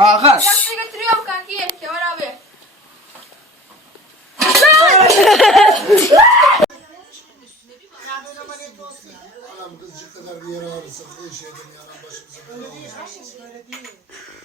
Hakan. Yaktı götürüyorum kanki. Kemal abi. Anam kızcık kadar bir yere ağrısak bu işe edin yanım başımıza bela olur. Böyle değil.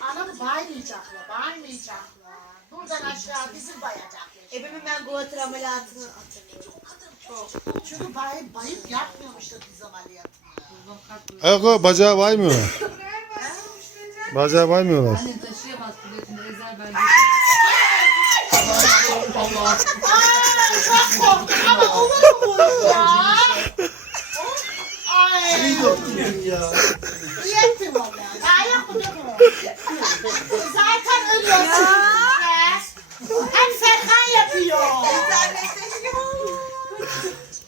Anamı baymayacaklar, baymayacaklar. Buradan aşağı bizi bayacaklar. Ebemin ben guatr ameliyatını hatırlıyorum. Çünkü bayıp, bayıp yapmıyormuşlar biz ameliyatını. Eko bacağı baymıyorlar. bacağı baymıyorlar. Aa, çok korktum ama olur mu bu ya? Ay. İyi ettin valla. Daha yok mu Zaten ölüyorsun. Hem Serkan yapıyor.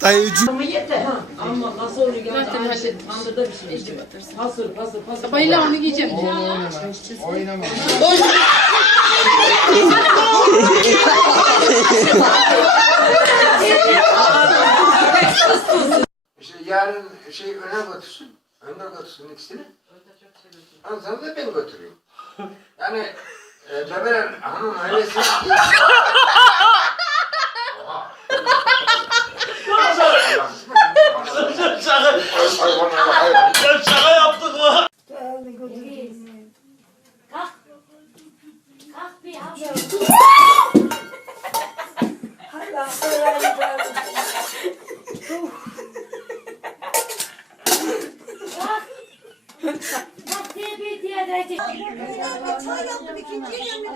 Dayı ucu. Ama nasıl oluyor gerçekten? Tandırda bir şey. Hasır, hasır, hasır. Bayıla onu giyeceğim. İşte yarın şey öne götürsün. Önde götürsün ikisini. Sonra da ben götüreyim. Yani e, bebeler hanım ailesi...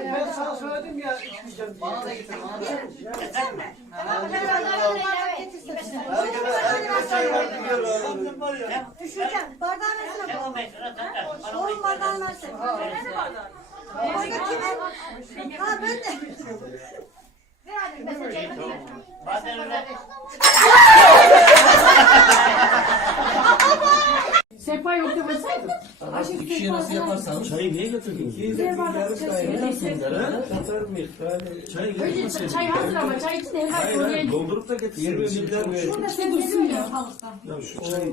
Ben sana söyledim ya içmeyeceğim diye. Bana da getir, bana da. Herkese çay verdim gör böyle. Düşüreceğim. Bardağın arasına koy. Oğlum bardağın arasına koy. Başka kime? Ha ben de. Sehpayı ortaya koysaydım. İki kişiye nasıl yaparsan çayı niye yarısı Çayı Önce çay hazır ama çay için de hemen Hayır oraya hayır doldurup da getirseydin. Şurada size dursun ya. Ya şu çayı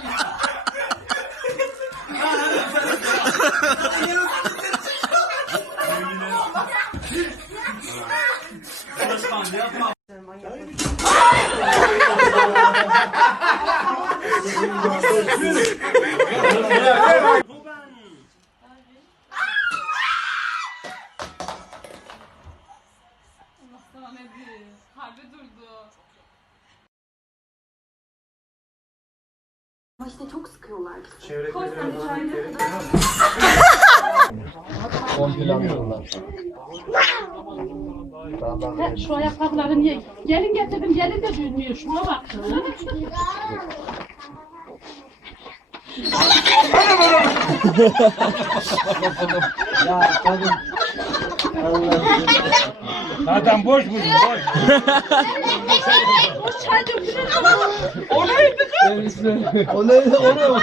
Başta çok sıkıyorlar. Şu ayakkabıları niye? Gelin getirdim gelin de düzmüyor. Şuna bak. Zaten boş musun? Boş. Boş çay dökülür. O ne? O ne?